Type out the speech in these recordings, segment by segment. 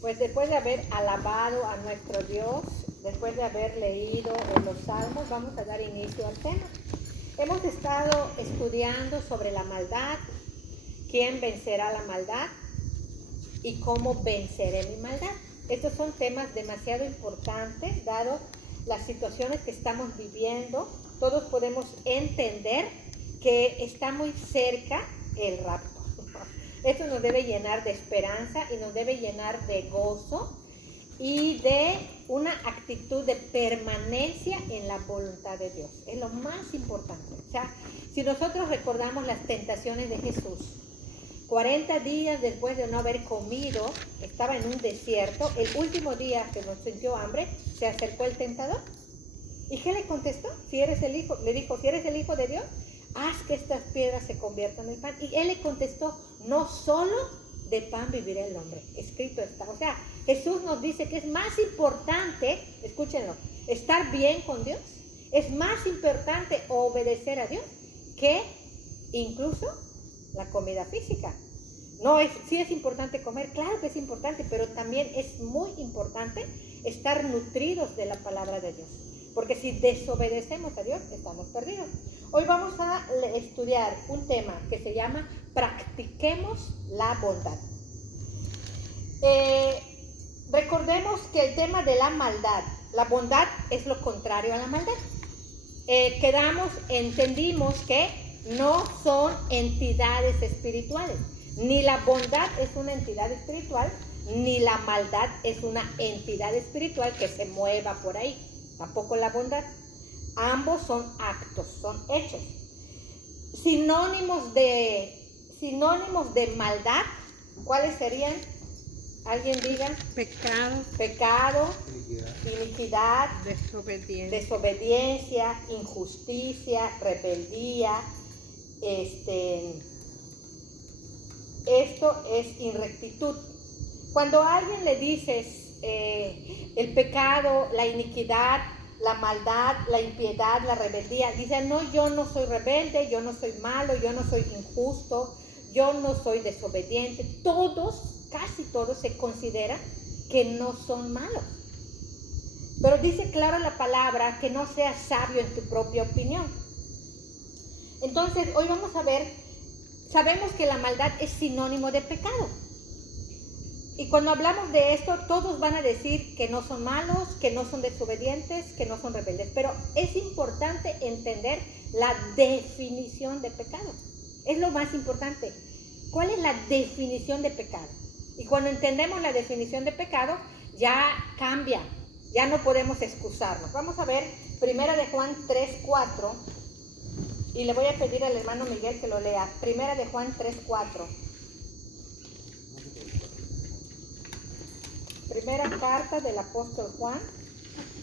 Pues después de haber alabado a nuestro Dios, después de haber leído en los salmos, vamos a dar inicio al tema. Hemos estado estudiando sobre la maldad, quién vencerá la maldad y cómo venceré mi maldad. Estos son temas demasiado importantes, dado las situaciones que estamos viviendo. Todos podemos entender que está muy cerca el rapto. Esto nos debe llenar de esperanza y nos debe llenar de gozo y de una actitud de permanencia en la voluntad de Dios. Es lo más importante. O sea, si nosotros recordamos las tentaciones de Jesús, 40 días después de no haber comido, estaba en un desierto. El último día que nos sintió hambre, se acercó el tentador. ¿Y qué le contestó? Si eres el hijo, le dijo, si eres el hijo de Dios, haz que estas piedras se conviertan en pan. Y él le contestó, no solo de pan vivirá el hombre. Escrito está. O sea, Jesús nos dice que es más importante, escúchenlo, estar bien con Dios. Es más importante obedecer a Dios que incluso la comida física. No es, sí es importante comer, claro que es importante, pero también es muy importante estar nutridos de la palabra de Dios. Porque si desobedecemos a Dios, estamos perdidos. Hoy vamos a estudiar un tema que se llama practiquemos la bondad. Recordemos que el tema de la maldad, la bondad es lo contrario a la maldad. Entendimos que no son entidades espirituales. Ni la bondad es una entidad espiritual, ni la maldad es una entidad espiritual que se mueva por ahí. Tampoco la bondad. Ambos son actos, son hechos. Sinónimos de maldad, ¿cuáles serían? ¿Alguien diga? Pecado, iniquidad, desobediencia, injusticia, rebeldía. Esto es inrectitud. Cuando a alguien le dices el pecado, la iniquidad, la maldad, la impiedad, la rebeldía, dice, no, yo no soy rebelde, yo no soy malo, yo no soy injusto, yo no soy desobediente. Todos, casi todos se considera que no son malos. Pero dice claro la palabra que no seas sabio en tu propia opinión. Entonces, hoy vamos a ver, sabemos que la maldad es sinónimo de pecado. Y cuando hablamos de esto, todos van a decir que no son malos, que no son desobedientes, que no son rebeldes. Pero es importante entender la definición de pecado. Es lo más importante. ¿Cuál es la definición de pecado? Y cuando entendemos la definición de pecado, ya cambia. Ya no podemos excusarnos. Vamos a ver 1 de Juan 3:4. Y le voy a pedir al hermano Miguel que lo lea. 1 de Juan 3:4. Primera carta del apóstol Juan,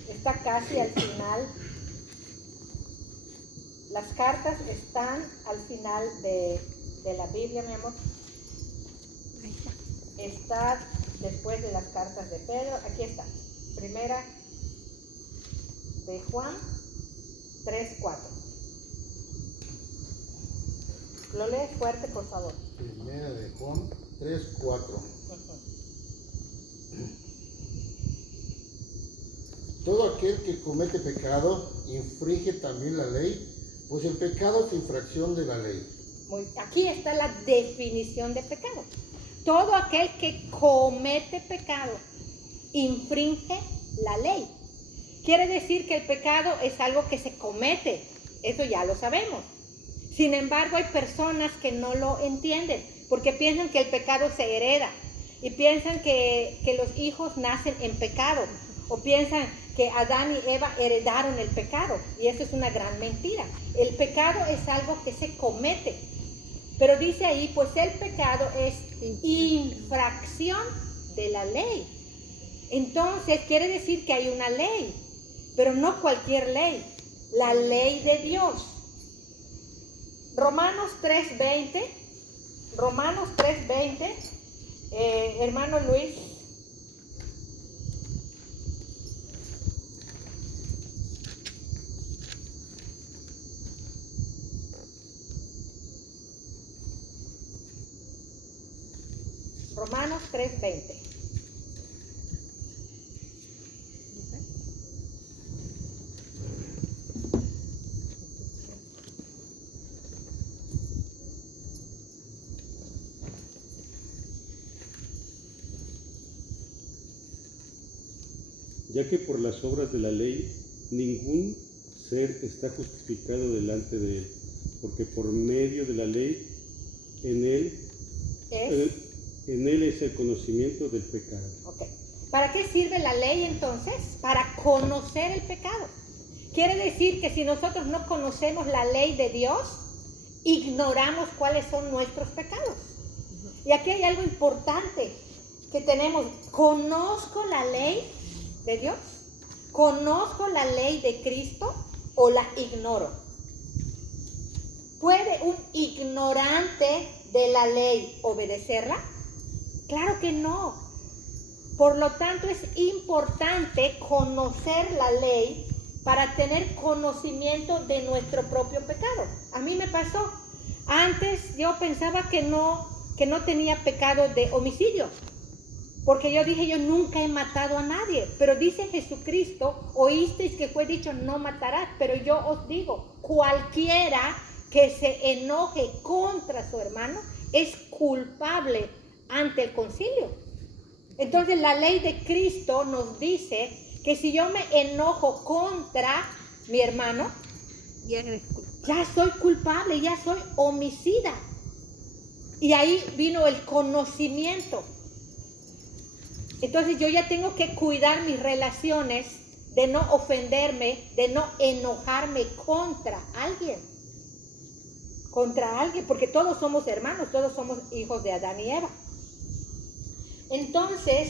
está casi al final. Las cartas están al final de la Biblia, mi amor. Está después de las cartas de Pedro. Aquí está. Primera de Juan 3:4. Lo lees fuerte, por favor. Primera de Juan 3:4. Todo aquel que comete pecado infringe también la ley, pues el pecado es infracción de la ley. Aquí está la definición de pecado. Todo aquel que comete pecado infringe la ley. Quiere decir que el pecado es algo que se comete. Eso ya lo sabemos. Sin embargo, hay personas que no lo entienden porque piensan que el pecado se hereda y piensan que los hijos nacen en pecado o piensan que Adán y Eva heredaron el pecado, y eso es una gran mentira. El pecado es algo que se comete, pero dice ahí, pues el pecado es infracción de la ley. Entonces quiere decir que hay una ley, pero no cualquier ley, la ley de Dios. Romanos 3:20, hermano Luis. Romanos 3:20. ya que por las obras de la ley ningún ser está justificado delante de él, porque por medio de la ley en él es el conocimiento del pecado. Okay. ¿Para qué sirve la ley entonces? Para conocer el pecado. Quiere decir que si nosotros no conocemos la ley de Dios, ignoramos cuáles son nuestros pecados. Y aquí hay algo importante que tenemos. ¿Conozco la ley de Dios? ¿Conozco la ley de Cristo o la ignoro? ¿Puede un ignorante de la ley obedecerla? Claro que no. Por lo tanto, es importante conocer la ley para tener conocimiento de nuestro propio pecado. A mí me pasó. Antes yo pensaba que no tenía pecado de homicidio, porque yo dije, yo nunca he matado a nadie. Pero dice Jesucristo, oísteis que fue dicho, no matarás. Pero yo os digo, cualquiera que se enoje contra su hermano es culpable ante el concilio. Entonces la ley de Cristo nos dice que si yo me enojo contra mi hermano, ya soy culpable, ya soy homicida. Y ahí vino el conocimiento. Entonces yo ya tengo que cuidar mis relaciones de no ofenderme, de no enojarme contra alguien, porque todos somos hermanos, todos somos hijos de Adán y Eva. Entonces,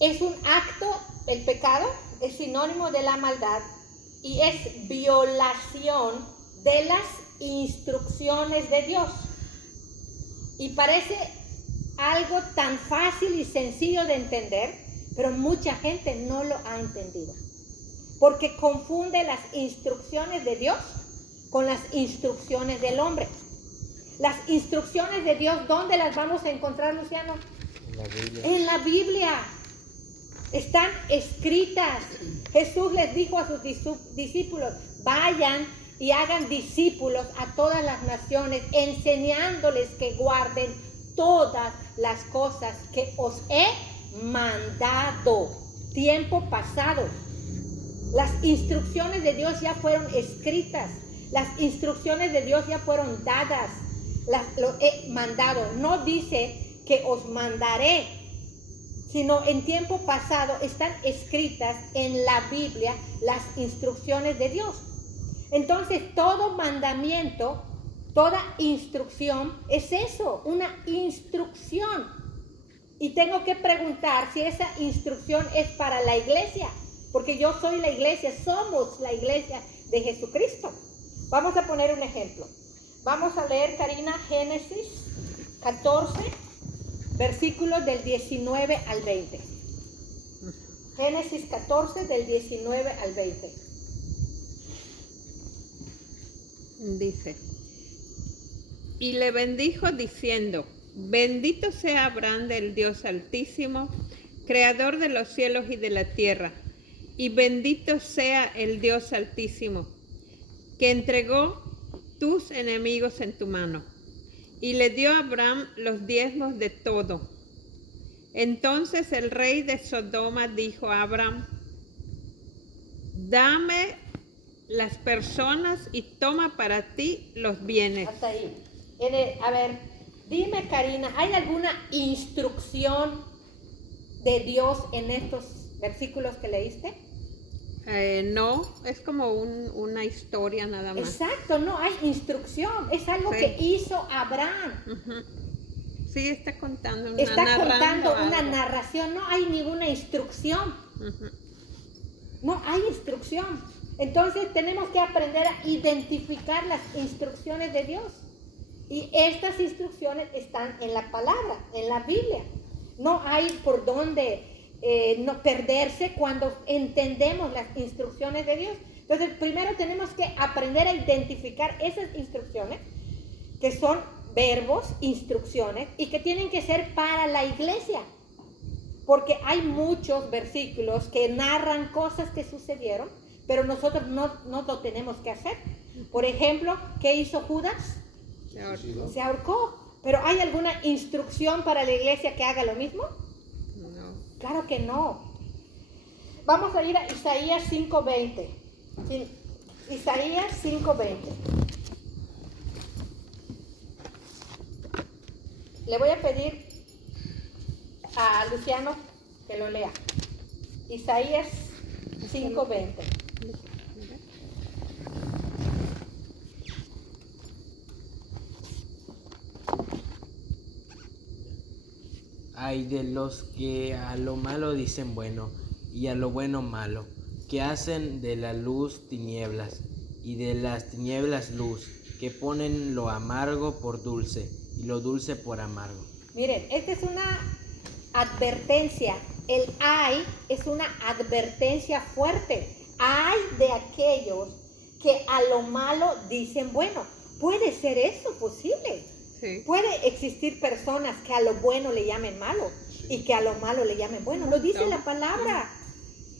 es un acto, el pecado es sinónimo de la maldad y es violación de las instrucciones de Dios. Y parece algo tan fácil y sencillo de entender, pero mucha gente no lo ha entendido, porque confunde las instrucciones de Dios con las instrucciones del hombre. Las instrucciones de Dios, ¿dónde las vamos a encontrar, Luciano? En la Biblia. En la Biblia. Están escritas. Jesús les dijo a sus discípulos, vayan y hagan discípulos a todas las naciones, enseñándoles que guarden todas las cosas que os he mandado. Tiempo pasado. Las instrucciones de Dios ya fueron escritas. Las instrucciones de Dios ya fueron dadas. Lo he mandado. No dice que os mandaré, sino en tiempo pasado están escritas en la Biblia las instrucciones de Dios. Entonces todo mandamiento, toda instrucción es eso, una instrucción. Y tengo que preguntar si esa instrucción es para la iglesia, porque yo soy la iglesia, somos la iglesia de Jesucristo. Vamos a poner un ejemplo. Vamos a leer, Karina, Génesis 14, versículos del 19 al 20. Génesis 14, del 19 al 20. Dice, y le bendijo diciendo, bendito sea Abraham del Dios Altísimo, creador de los cielos y de la tierra, y bendito sea el Dios Altísimo, que entregó tus enemigos en tu mano. Y le dio a Abraham los diezmos de todo. Entonces el rey de Sodoma dijo a Abraham, dame las personas y toma para ti los bienes. Hasta ahí. A ver, dime, Karina, ¿hay alguna instrucción de Dios en estos versículos que leíste? No, es como una historia nada más. Exacto, no hay instrucción, es algo que hizo Abraham. Uh-huh. Sí, está contando una narración, no hay ninguna instrucción. Uh-huh. No hay instrucción. Entonces tenemos que aprender a identificar las instrucciones de Dios. Y estas instrucciones están en la palabra, en la Biblia. No hay por dónde no perderse cuando entendemos las instrucciones de Dios. Entonces primero tenemos que aprender a identificar esas instrucciones, que son verbos, instrucciones, y que tienen que ser para la iglesia, porque hay muchos versículos que narran cosas que sucedieron, pero nosotros no lo tenemos que hacer. Por ejemplo, ¿qué hizo Judas? Se ahorcó. Se ahorcó. ¿Pero hay alguna instrucción para la iglesia que haga lo mismo? Claro que no. Vamos a ir a Isaías 5:20. Isaías 5:20. Le voy a pedir a Luciano que lo lea. Isaías 5:20. Hay de los que a lo malo dicen bueno y a lo bueno malo, que hacen de la luz tinieblas y de las tinieblas luz, que ponen lo amargo por dulce y lo dulce por amargo. Miren, esta es una advertencia. El ay es una advertencia fuerte. Ay de aquellos que a lo malo dicen bueno. ¿Puede ser eso posible? Sí. Puede existir personas que a lo bueno le llamen malo y que a lo malo le llamen bueno. Lo dice la palabra.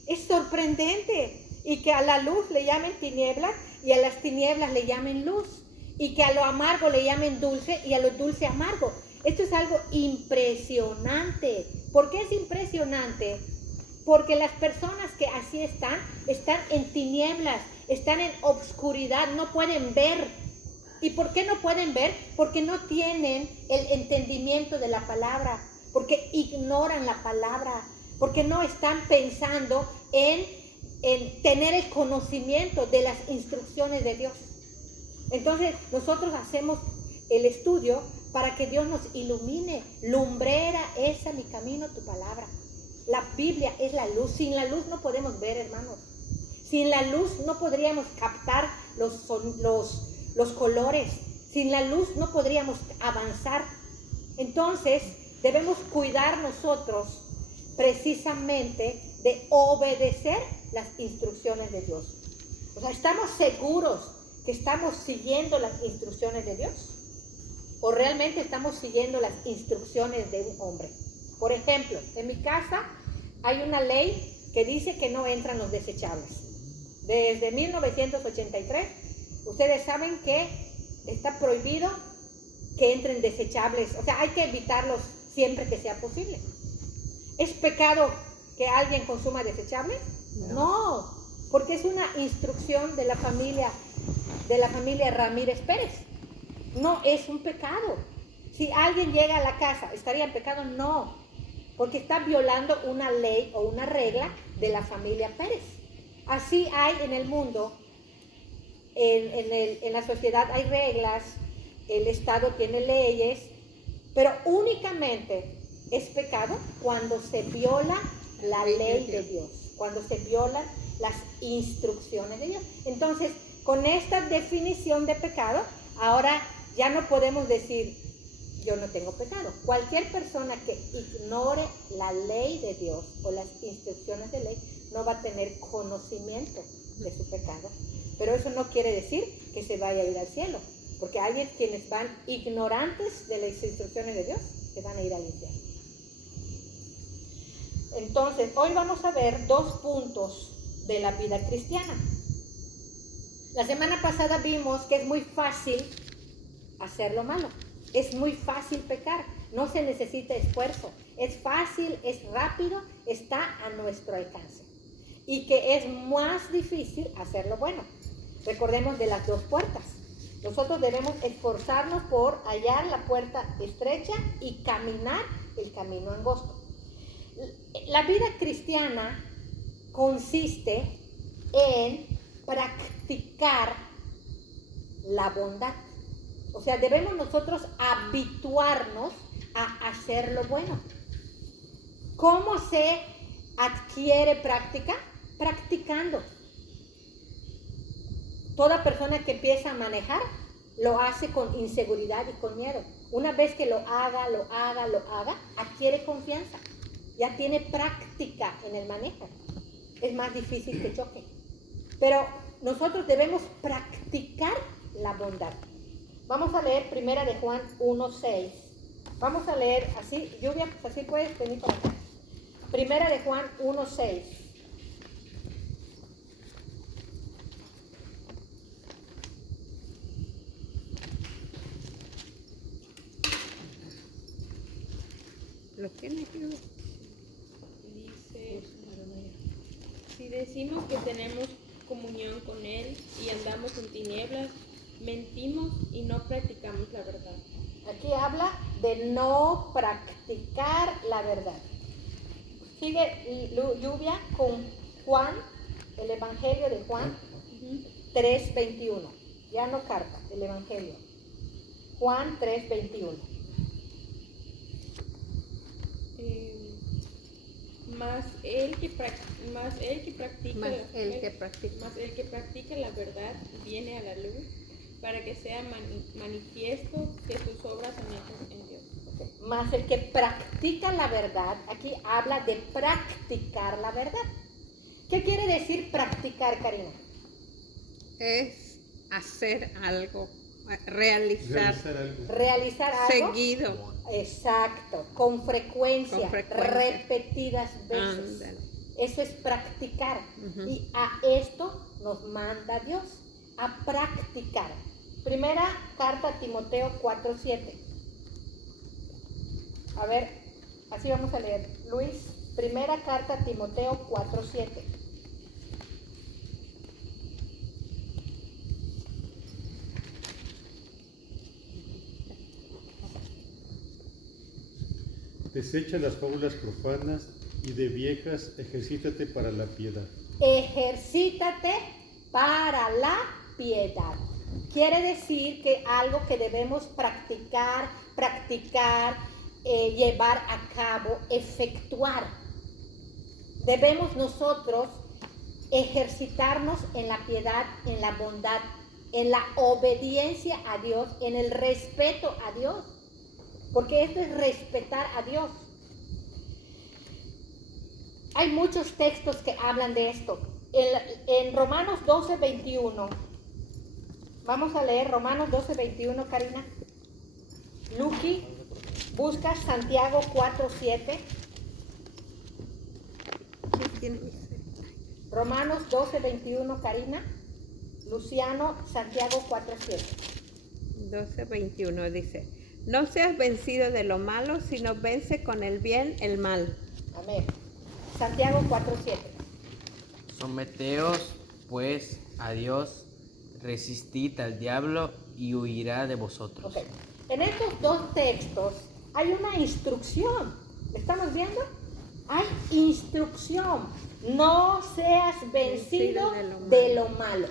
Es sorprendente. Y que a la luz le llamen tinieblas y a las tinieblas le llamen luz. Y que a lo amargo le llamen dulce y a lo dulce amargo. Esto es algo impresionante. ¿Por qué es impresionante? Porque las personas que así están en tinieblas, están en obscuridad, no pueden ver. ¿Y por qué no pueden ver? Porque no tienen el entendimiento de la palabra, porque ignoran la palabra, porque no están pensando en tener el conocimiento de las instrucciones de Dios. Entonces nosotros hacemos el estudio para que Dios nos ilumine. Lumbrera es a mi camino tu palabra. La Biblia es la luz. Sin la luz no podemos ver, hermanos. Sin la luz no podríamos captar los colores. Sin la luz no podríamos avanzar. Entonces debemos cuidar nosotros precisamente de obedecer las instrucciones de Dios. O sea, ¿estamos seguros que estamos siguiendo las instrucciones de Dios? ¿O realmente estamos siguiendo las instrucciones de un hombre? Por ejemplo, en mi casa hay una ley que dice que no entran los desechables. Desde 1983, ustedes saben que está prohibido que entren desechables. O sea, hay que evitarlos siempre que sea posible. ¿Es pecado que alguien consuma desechables? No, porque es una instrucción de la familia Ramírez Pérez. No es un pecado. Si alguien llega a la casa, ¿estaría en pecado? No, porque está violando una ley o una regla de la familia Pérez. Así hay en el mundo, en la sociedad hay reglas, el Estado tiene leyes, pero únicamente es pecado cuando se viola la ley de Dios, cuando se violan las instrucciones de Dios. Entonces, con esta definición de pecado, ahora ya no podemos decir, yo no tengo pecado. Cualquier persona que ignore la ley de Dios o las instrucciones de ley no va a tener conocimiento de su pecado. Pero eso no quiere decir que se vaya a ir al cielo, porque hay quienes van ignorantes de las instrucciones de Dios, que van a ir al infierno. Entonces, hoy vamos a ver 2 puntos de la vida cristiana. La semana pasada vimos que es muy fácil hacer lo malo. Es muy fácil pecar. No se necesita esfuerzo. Es fácil, es rápido, está a nuestro alcance. Y que es más difícil hacer lo bueno. Recordemos de las 2 puertas. Nosotros debemos esforzarnos por hallar la puerta estrecha y caminar el camino angosto. La vida cristiana consiste en practicar la bondad. O sea, debemos nosotros habituarnos a hacer lo bueno. ¿Cómo se adquiere práctica? Practicando. Toda persona que empieza a manejar lo hace con inseguridad y con miedo. Una vez que lo haga, adquiere confianza. Ya tiene práctica en el manejo. Es más difícil que choque. Pero nosotros debemos practicar la bondad. Vamos a leer 1 de Juan 1:6. Vamos a leer así, Lluvia, pues así puedes venir para acá. 1 de Juan 1:6. ¿Lo tienes, Lluvia? Si decimos que tenemos comunión con Él y andamos en tinieblas, mentimos y no practicamos la verdad. Aquí habla de no practicar la verdad. Sigue Lluvia con Juan, el Evangelio de Juan 3:21. Ya no carta, el Evangelio. Juan 3:21. Más el que practica la verdad viene a la luz para que sea manifiesto que sus obras son hechas en Dios. Okay. Más el que practica la verdad, aquí habla de practicar la verdad. ¿Qué quiere decir practicar, Karina? Es hacer algo, realizar algo seguido. Exacto, con frecuencia, Con frecuencia. repetidas veces. Ándale. Eso es practicar. Ujú. Y a esto nos manda Dios, a practicar. Primera carta a Timoteo 4:7. A ver, así vamos a leer. Luis, primera carta a Timoteo 4:7. Desecha las fábulas profanas y de viejas ejercítate para la piedad. Ejercítate para la piedad. Quiere decir que algo que debemos practicar, llevar a cabo, efectuar. Debemos nosotros ejercitarnos en la piedad, en la bondad, en la obediencia a Dios, en el respeto a Dios. Porque esto es respetar a Dios. Hay muchos textos que hablan de esto. En Romanos 12:21. Vamos a leer Romanos 12:21, Karina. Luqui, busca Santiago 4:7. Romanos 12:21, Karina. Luciano, Santiago 4:7. 12:21 dice: no seas vencido de lo malo, sino vence con el bien el mal. Amén. Santiago 4:7. Someteos, pues, a Dios, resistid al diablo y huirá de vosotros. Okay. En estos dos textos hay una instrucción. ¿Estamos viendo? Hay instrucción. No seas vencido de lo malo.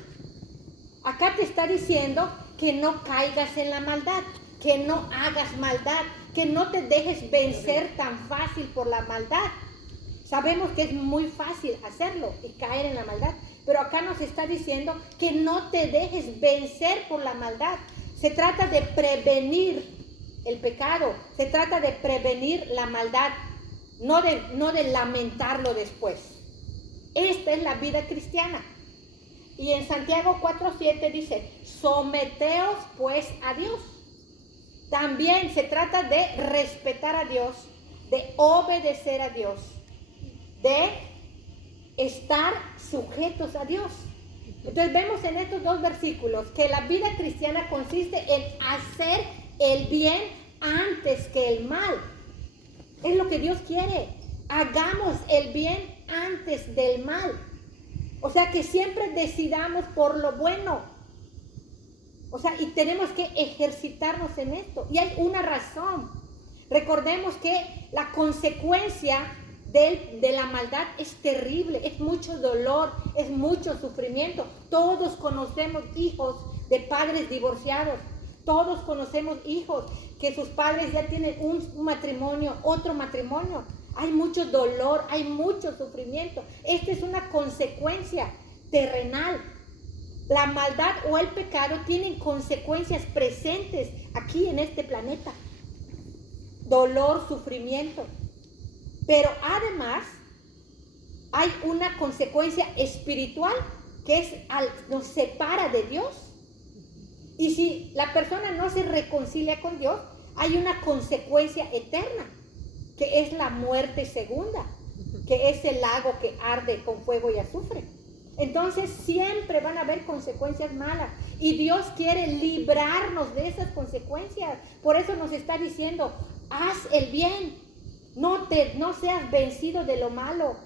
Acá te está diciendo que no caigas en la maldad, que no hagas maldad, que no te dejes vencer tan fácil por la maldad. Sabemos que es muy fácil hacerlo y caer en la maldad, pero acá nos está diciendo que no te dejes vencer por la maldad. Se trata de prevenir el pecado, se trata de prevenir la maldad, no de lamentarlo después. Esta es la vida cristiana. Y en Santiago 4:7 dice: someteos pues a Dios. También se trata de respetar a Dios, de obedecer a Dios, de estar sujetos a Dios. Entonces vemos en estos dos versículos que la vida cristiana consiste en hacer el bien antes que el mal. Es lo que Dios quiere. Hagamos el bien antes del mal. O sea, que siempre decidamos por lo bueno. O sea, y tenemos que ejercitarnos en esto. Y hay una razón. Recordemos que la consecuencia de la maldad es terrible, es mucho dolor, es mucho sufrimiento. Todos conocemos hijos de padres divorciados. Todos conocemos hijos que sus padres ya tienen un matrimonio, otro matrimonio. Hay mucho dolor, hay mucho sufrimiento. Esta es una consecuencia terrenal. La maldad o el pecado tienen consecuencias presentes aquí en este planeta. Dolor, sufrimiento. Pero además hay una consecuencia espiritual que nos separa de Dios. Y si la persona no se reconcilia con Dios, hay una consecuencia eterna, que es la muerte segunda, que es el lago que arde con fuego y azufre. Entonces siempre van a haber consecuencias malas y Dios quiere librarnos de esas consecuencias. Por eso nos está diciendo: haz el bien, no seas vencido de lo malo,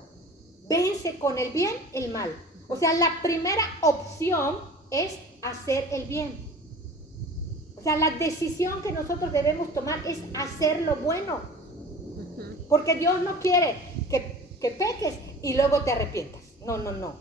vence con el bien el mal. O sea, la primera opción es hacer el bien. O sea, la decisión que nosotros debemos tomar es hacer lo bueno. Porque Dios no quiere que peques y luego te arrepientas. No, no, no.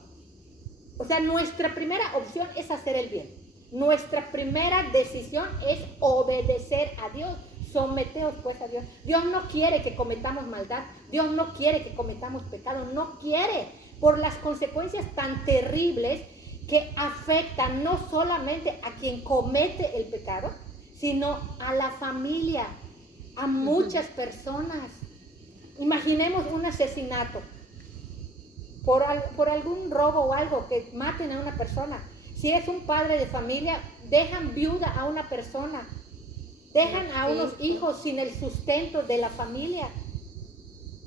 O sea, nuestra primera opción es hacer el bien. Nuestra primera decisión es obedecer a Dios. Someteos pues a Dios. Dios no quiere que cometamos maldad. Dios no quiere que cometamos pecado. No quiere, por las consecuencias tan terribles que afectan no solamente a quien comete el pecado, sino a la familia, a muchas personas. Imaginemos un asesinato por algún robo o algo, que maten a una persona. Si es un padre de familia, dejan viuda a una persona, dejan a unos hijos sin el sustento de la familia.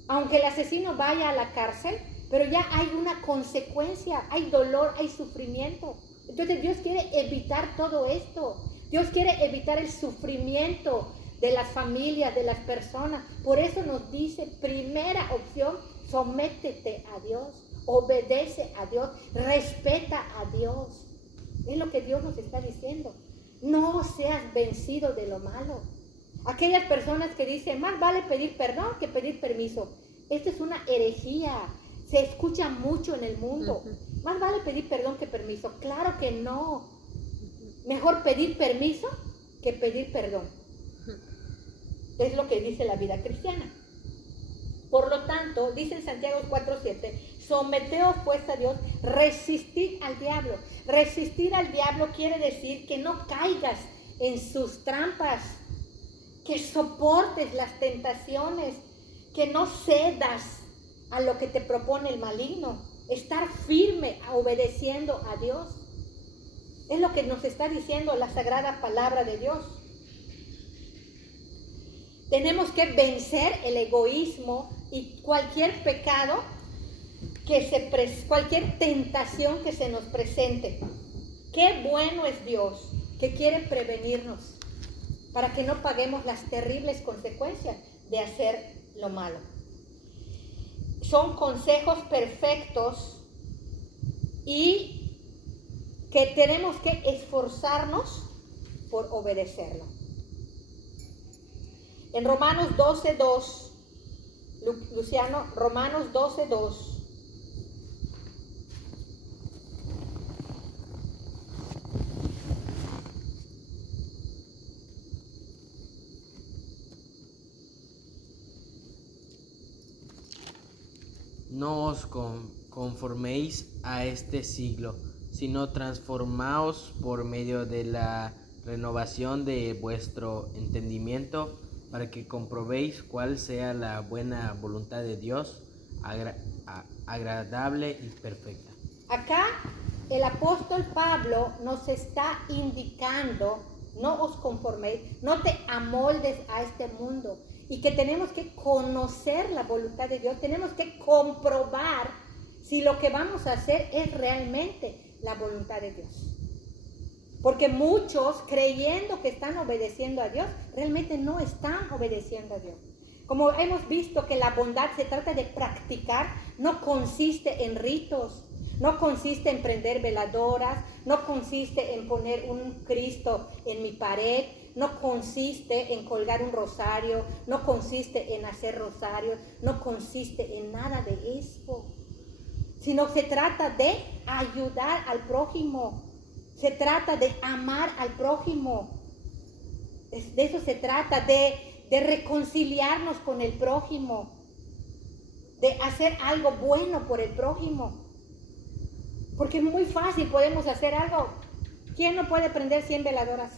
Aunque el asesino vaya a la cárcel, pero ya hay una consecuencia, hay dolor, hay sufrimiento. Entonces Dios quiere evitar todo esto. Dios quiere evitar el sufrimiento de las familias, de las personas. Por eso nos dice, primera opción, sométete a Dios, obedece a Dios, respeta a Dios. Es lo que Dios nos está diciendo. No seas vencido de lo malo. Aquellas personas que dicen, más vale pedir perdón que pedir permiso. Esto es una herejía. Se escucha mucho en el mundo. Más vale pedir perdón que permiso. Claro que no. Mejor pedir permiso que pedir perdón. Es lo que dice la vida cristiana. Por lo tanto, dice en Santiago 4:7, someteos pues a Dios, resistid al diablo. Resistir al diablo quiere decir que no caigas en sus trampas, que soportes las tentaciones, que no cedas a lo que te propone el maligno, estar firme obedeciendo a Dios. Es lo que nos está diciendo la sagrada palabra de Dios. Tenemos que vencer el egoísmo y cualquier pecado, cualquier tentación que se nos presente. Qué bueno es Dios, que quiere prevenirnos para que no paguemos las terribles consecuencias de hacer lo malo. Son consejos perfectos y que tenemos que esforzarnos por obedecerlo. En Romanos 12:2, Luciano, Romanos 12:2. No os conforméis a este siglo, sino transformaos por medio de la renovación de vuestro entendimiento, para que comprobéis cuál sea la buena voluntad de Dios, agradable y perfecta. Acá el apóstol Pablo nos está indicando, no os conforméis, no te amoldes a este mundo, y que tenemos que conocer la voluntad de Dios, tenemos que comprobar si lo que vamos a hacer es realmente la voluntad de Dios. Porque muchos, creyendo que están obedeciendo a Dios, realmente no están obedeciendo a Dios. Como hemos visto que la bondad se trata de practicar, no consiste en ritos, no consiste en prender veladoras, no consiste en poner un Cristo en mi pared, no consiste en colgar un rosario, no consiste en hacer rosarios, no consiste en nada de eso. Sino se trata de ayudar al prójimo, se trata de amar al prójimo. De eso se trata, de reconciliarnos con el prójimo, de hacer algo bueno por el prójimo. Porque es muy fácil, podemos hacer algo. ¿Quién no puede prender 100 veladoras?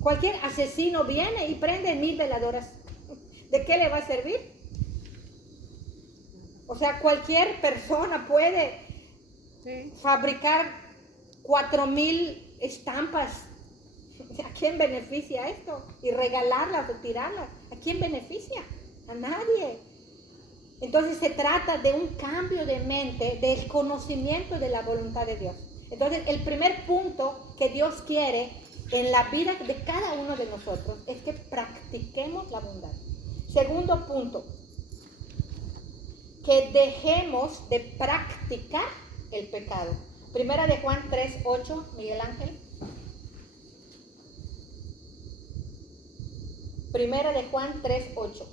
Cualquier asesino viene y prende 1000 veladoras. ¿De qué le va a servir? O sea, cualquier persona puede fabricar 4000 estampas. ¿A quién beneficia esto? Y regalarlas o tirarlas. ¿A quién beneficia? A nadie. Entonces se trata de un cambio de mente, del conocimiento de la voluntad de Dios. Entonces el primer punto que Dios quiere en la vida de cada uno de nosotros es que practiquemos la bondad. Segundo punto, que dejemos de practicar el pecado. Primera de Juan 3:8, Miguel Ángel. Primera de Juan 3:8.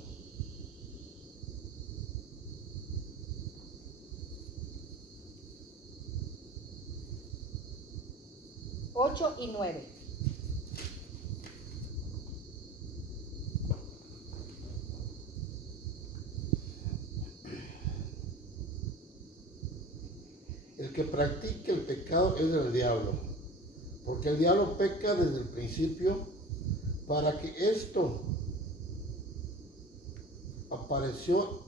8 y 9. El que practique el pecado es del diablo, porque el diablo peca desde el principio. Para esto apareció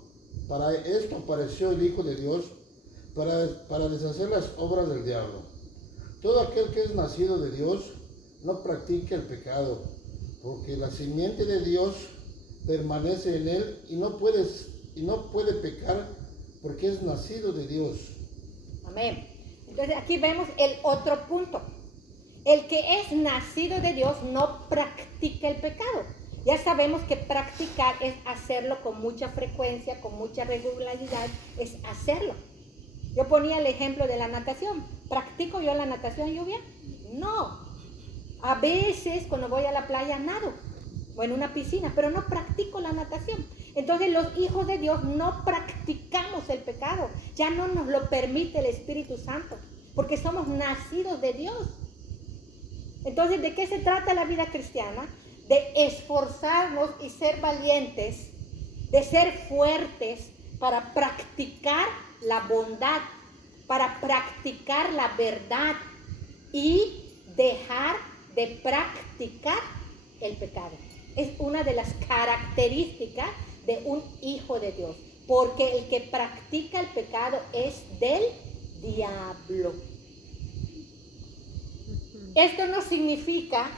el Hijo de Dios, para deshacer las obras del diablo. Todo aquel que es nacido de Dios no practica el pecado, porque la simiente de Dios permanece en él y no puede pecar porque es nacido de Dios. Amén. Entonces aquí vemos el otro punto. El que es nacido de Dios no practica el pecado. Ya sabemos que practicar es hacerlo con mucha frecuencia, con mucha regularidad, es hacerlo. Yo ponía el ejemplo de la natación. ¿Practico yo la natación, Lluvia? No. A veces cuando voy a la playa nado o en una piscina, pero no practico la natación. Entonces los hijos de Dios no practicamos el pecado. Ya no nos lo permite el Espíritu Santo, porque somos nacidos de Dios. Entonces, ¿de qué se trata la vida cristiana? De esforzarnos y ser valientes, de ser fuertes para practicar la bondad, para practicar la verdad y dejar de practicar el pecado. Es una de las características de un hijo de Dios, porque el que practica el pecado es del diablo. Esto no significa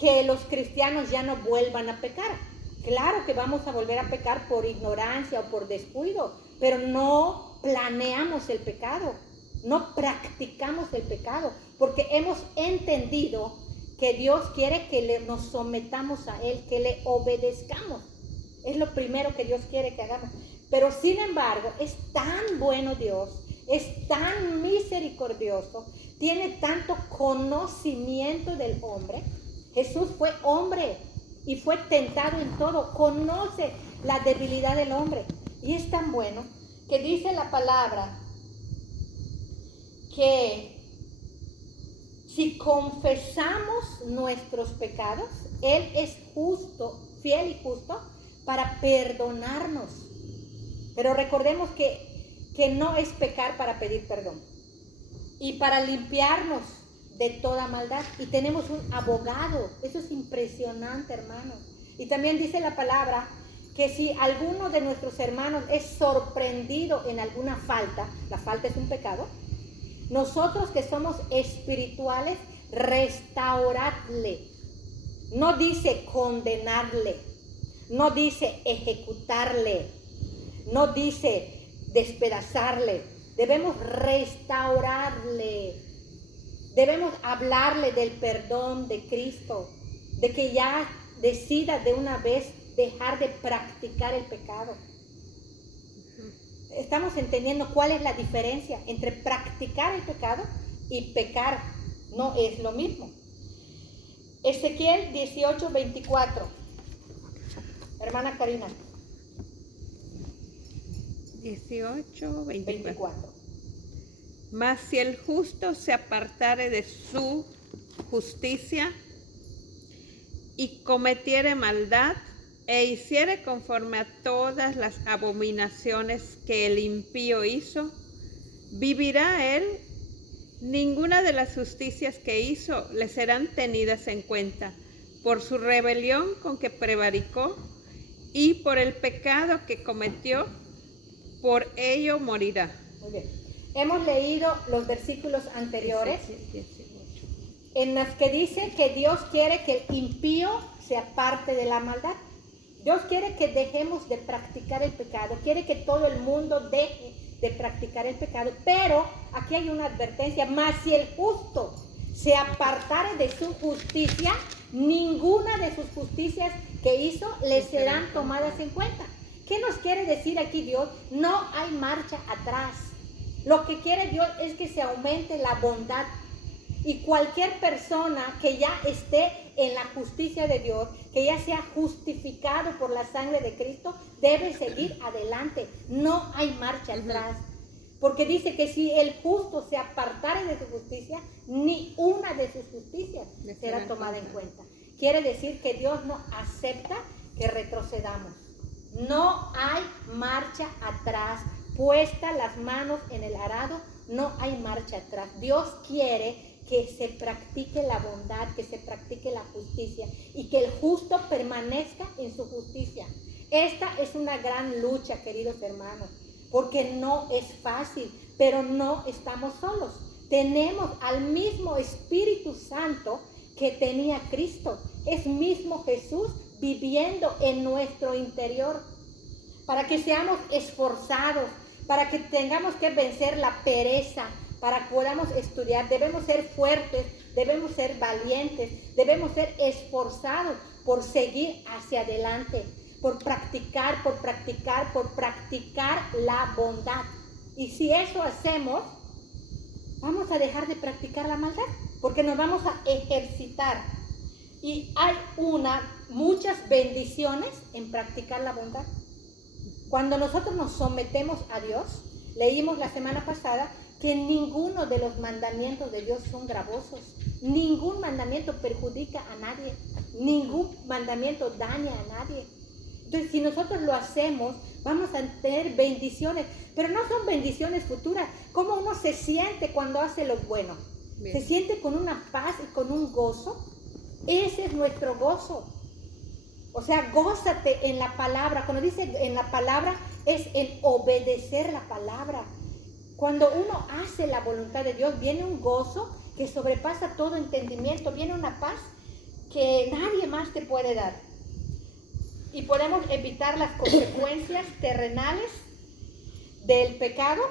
que los cristianos ya no vuelvan a pecar. Claro que vamos a volver a pecar por ignorancia o por descuido, pero no planeamos el pecado, no practicamos el pecado, porque hemos entendido que Dios quiere que nos sometamos a Él, que le obedezcamos. Es lo primero que Dios quiere que hagamos. Pero sin embargo, es tan bueno Dios, es tan misericordioso, tiene tanto conocimiento del hombre. Jesús fue hombre y fue tentado en todo, conoce la debilidad del hombre. Y es tan bueno que dice la palabra que si confesamos nuestros pecados, Él es justo, fiel y justo para perdonarnos. Pero recordemos que no es pecar para pedir perdón y para limpiarnos de toda maldad. Y tenemos un abogado. Eso es impresionante, hermano. Y también dice la palabra que si alguno de nuestros hermanos es sorprendido en alguna falta, la falta es un pecado, nosotros que somos espirituales, restauradle. No dice condenarle, no dice ejecutarle, no dice despedazarle. Debemos restaurarle. Debemos hablarle del perdón de Cristo, de que ya decida de una vez dejar de practicar el pecado. Estamos entendiendo cuál es la diferencia entre practicar el pecado y pecar. No es lo mismo. Ezequiel 18:24. Hermana Karina. 18:24. Mas si el justo se apartare de su justicia y cometiere maldad e hiciere conforme a todas las abominaciones que el impío hizo, vivirá él. Ninguna de las justicias que hizo le serán tenidas en cuenta por su rebelión con que prevaricó y por el pecado que cometió, por ello morirá. Muy bien. Hemos leído los versículos anteriores en los que dice que Dios quiere que el impío se aparte de la maldad. Dios quiere que dejemos de practicar el pecado, quiere que todo el mundo deje de practicar el pecado, pero aquí hay una advertencia: mas si el justo se apartare de su justicia, ninguna de sus justicias que hizo le serán tomadas en cuenta. ¿Qué nos quiere decir aquí Dios? No hay marcha atrás. Lo que quiere Dios es que se aumente la bondad. Y cualquier persona que ya esté en la justicia de Dios, que ya sea justificado por la sangre de Cristo, debe seguir adelante. No hay marcha atrás. Porque dice que si el justo se apartare de su justicia, ni una de sus justicias será tomada en cuenta. Quiere decir que Dios no acepta que retrocedamos. No hay marcha atrás. Puesta las manos en el arado, no hay marcha atrás. Dios quiere que se practique la bondad, que se practique la justicia y que el justo permanezca en su justicia. Esta es una gran lucha, queridos hermanos, porque no es fácil, pero no estamos solos. Tenemos al mismo Espíritu Santo que tenía Cristo. Es mismo Jesús viviendo en nuestro interior, para que seamos esforzados, para que tengamos que vencer la pereza, para que podamos estudiar. Debemos ser fuertes, debemos ser valientes, debemos ser esforzados por seguir hacia adelante, por practicar la bondad. Y si eso hacemos, vamos a dejar de practicar la maldad, porque nos vamos a ejercitar. Y hay muchas bendiciones en practicar la bondad. Cuando nosotros nos sometemos a Dios, leímos la semana pasada que ninguno de los mandamientos de Dios son gravosos. Ningún mandamiento perjudica a nadie. Ningún mandamiento daña a nadie. Entonces, si nosotros lo hacemos, vamos a tener bendiciones, pero no son bendiciones futuras. ¿Cómo uno se siente cuando hace lo bueno? Bien. Se siente con una paz y con un gozo. Ese es nuestro gozo. O sea, gózate en la palabra. Cuando dice en la palabra, es en obedecer la palabra. Cuando uno hace la voluntad de Dios, viene un gozo que sobrepasa todo entendimiento. Viene una paz que nadie más te puede dar. Y podemos evitar las consecuencias terrenales del pecado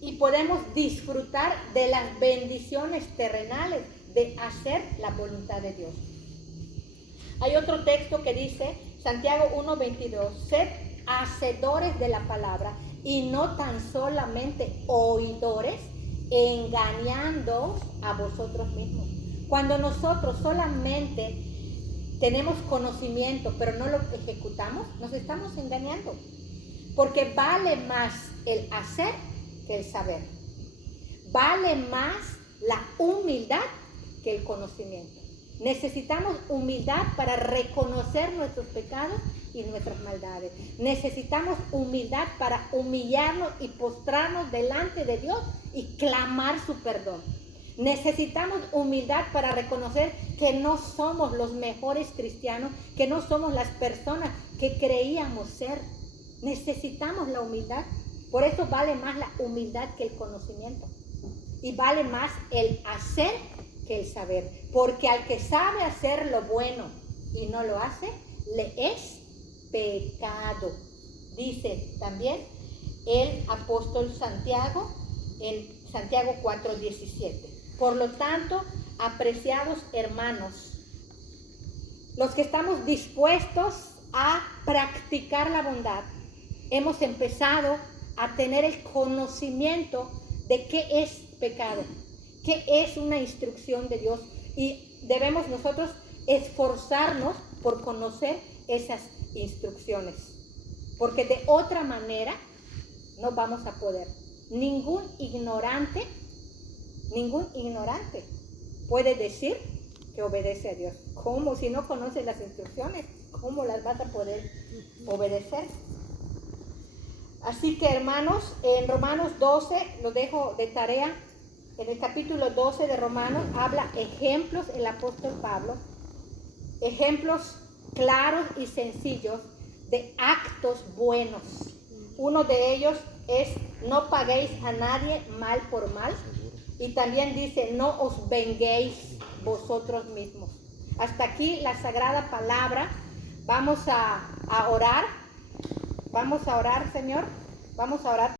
y podemos disfrutar de las bendiciones terrenales de hacer la voluntad de Dios. Hay otro texto que dice, Santiago 1:22, sed hacedores de la palabra y no tan solamente oidores, engañando a vosotros mismos. Cuando nosotros solamente tenemos conocimiento, pero no lo ejecutamos, nos estamos engañando. Porque vale más el hacer que el saber. Vale más la humildad que el conocimiento. Necesitamos humildad para reconocer nuestros pecados y nuestras maldades. Necesitamos humildad para humillarnos y postrarnos delante de Dios y clamar su perdón. Necesitamos humildad para reconocer que no somos los mejores cristianos, que no somos las personas que creíamos ser. Necesitamos la humildad. Por eso vale más la humildad que el conocimiento. Y vale más el hacer que el saber. Porque al que sabe hacer lo bueno y no lo hace, le es pecado. Dice también el apóstol Santiago en Santiago 4:17. Por lo tanto, apreciados hermanos, los que estamos dispuestos a practicar la bondad, hemos empezado a tener el conocimiento de qué es pecado, qué es una instrucción de Dios, y debemos nosotros esforzarnos por conocer esas instrucciones, porque de otra manera no vamos a poder. Ningún ignorante puede decir que obedece a Dios. ¿Cómo? Si no conoces las instrucciones, ¿cómo las vas a poder obedecer? Así que, hermanos, en Romanos 12, lo dejo de tarea, en el capítulo 12 de Romanos, habla ejemplos el apóstol Pablo, ejemplos claros y sencillos de actos buenos. Uno de ellos es: no paguéis a nadie mal por mal. Y también dice: no os venguéis vosotros mismos. Hasta aquí la sagrada palabra. Vamos a orar. Vamos a orar, Señor. Vamos a orar.